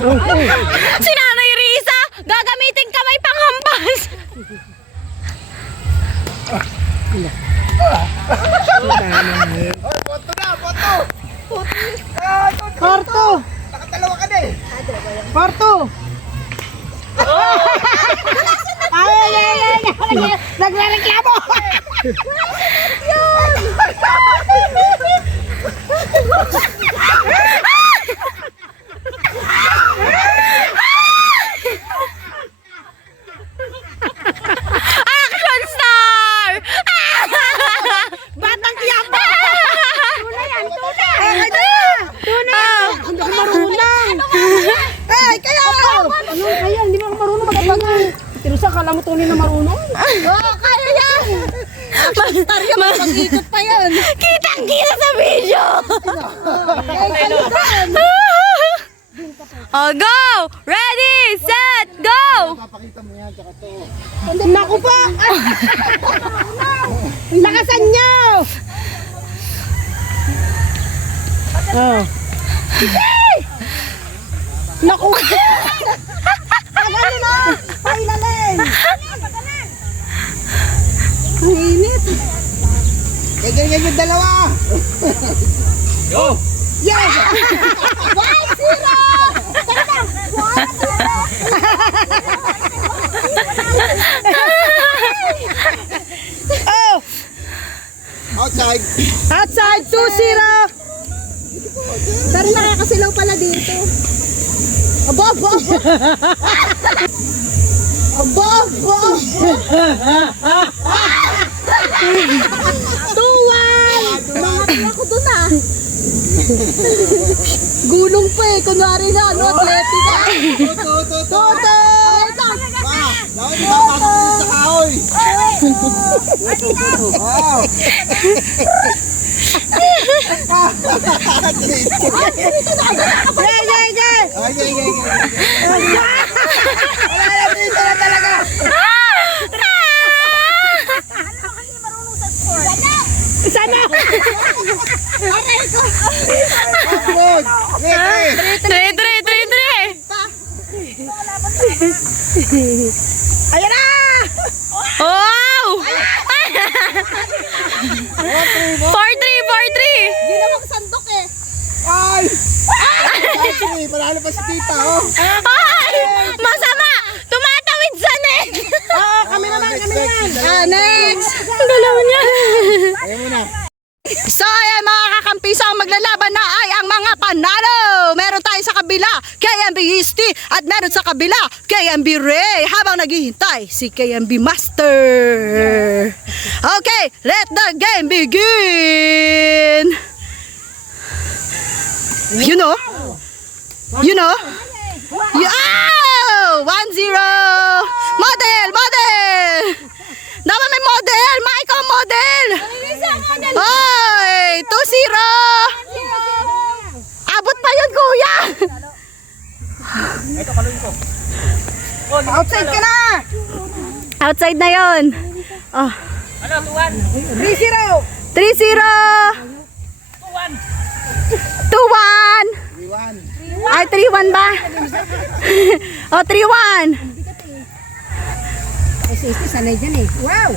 Si Nanay Risa, gagamitin kamay panghampas. Boto na, boto! Porto! Nakatalawa ka na eh! Porto! Ay! Nagrereklamo! Action star! Batang Quiapo! Hindi ako marunong! Ay, kayo! Kayo, hindi mo ako marunong magkabagay. Pero sa kala mo tunay na marunong? Oo, kaya yan! Action star yan, mag-ikot pa yan! Kitang-kita sa video! Oh, go! Ready, set, go! Papakita mo yan, tsaka to. Naku po! Lakasan nyo! Oh. Naku! Pagano na! Pailalim! Ang init! Ganyan yung dalawa! Yo! Yes! Oh! Outside! Outside 2-0! Pero nakakasilaw pala dito. Aba, aba, aba! Aba, aba, aba! 2-1! Nangating ako dun ah. Gulong pa eh. Kunwari na, ano, atletica. Toto! Naon ba pasok sa kahoy? Wow! Yay, yay, yay! Ay, wala na dito na talaga! Sana! Good! Wait! 3. Ayan na! Wow! 4-3. Ginawang sandok eh. Ay! Ay! Panalo pa si tita, oh! Ay! Masama! Tumatawid sa net! Oo, kami naman. Next! Ang galaw niya. Ayaw mo na! So ayan mga kakampiso, ang maglalaban na ay ang mga panalo. Meron tayo sa kabila, KMB Easty, at meron sa kabila, KMB Ray. Habang naghihintay, si KMB Master. Okay, let the game begin. You know? Oh! 1-0! Model! Dapat may model! Ikaw model! Hoy! 2-0! Abot pa yun, kuya! Outside ka na! Outside na yon. Oh. 3-0! 3-0. 2-1. 3-1! Ay, 3-1 ba? Oh, 3-1. Sanay dyan eh. Wow!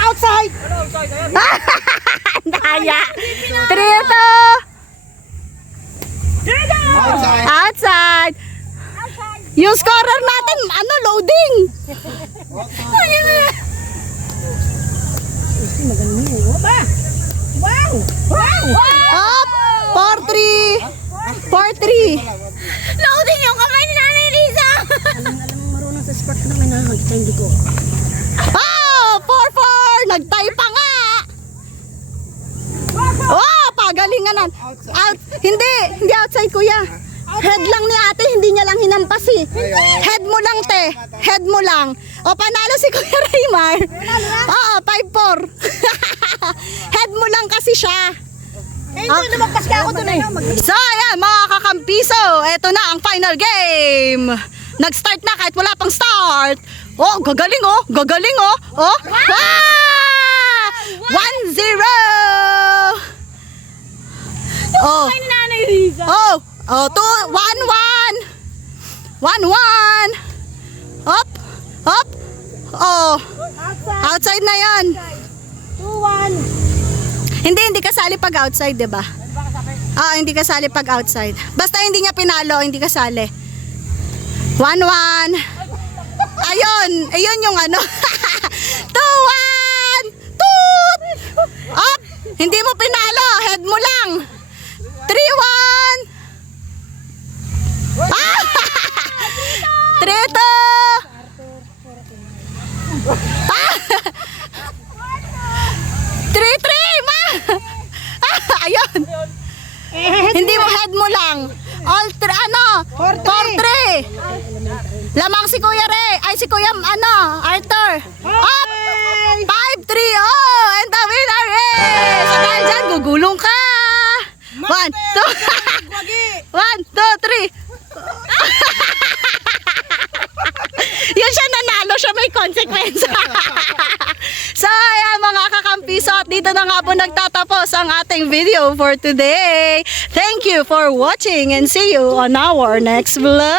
Outside! Daya. 3-2. Outside! Outside. Yung scorer natin, loading. Magaling yun. Wow! Up. 4-3. Loading yung kamay ni Nanay Lisa. Alam mo marunong sa sport naman na hindi ko. Oh, 4-4. Nagtay pa nga. Oh, pagalingan. Hindi outside, kuya. Head lang ni ate, hindi niya lang hinampas eh. Head mo lang, te. Head mo lang. O, panalo si Kuya Raymar. Oo, 5-4. Head mo lang kasi siya. Lumagpas ka ako dun eh. So, ayan, mga kakampiso. Eto na ang final game. Nag-start na kahit wala pang start. Oh, gagaling oh. Oh, wow! 1-0. Oh. Nanay Riza. Oh, 1-1. 1-1. Up. Up. Oh. Outside na yan. 2-1. Hindi kasali pag outside, di ba? Hindi kasali pag outside. Basta hindi niya pinalo, hindi kasali. 1-1. Ayun yung ano. 2-1. Toot! Up! Hindi mo pinalo, head mo lang. 3-1. 3-3, ma! Ayun. Hindi mo, head mo lang. All 4-3. Lamang si Kuya Ray. Ay, si Kuya, Arthur. Up! 5-3. Oh! And the winner is... So, dahil dyan, gugulong ka. 1, 2. 1, 2, 3. Yun siya nanalo, siya may consequence. So, ayan mga kakampiso, at dito na nga po nagtatapos ang ating video for today. Thank you for watching and see you on our next vlog.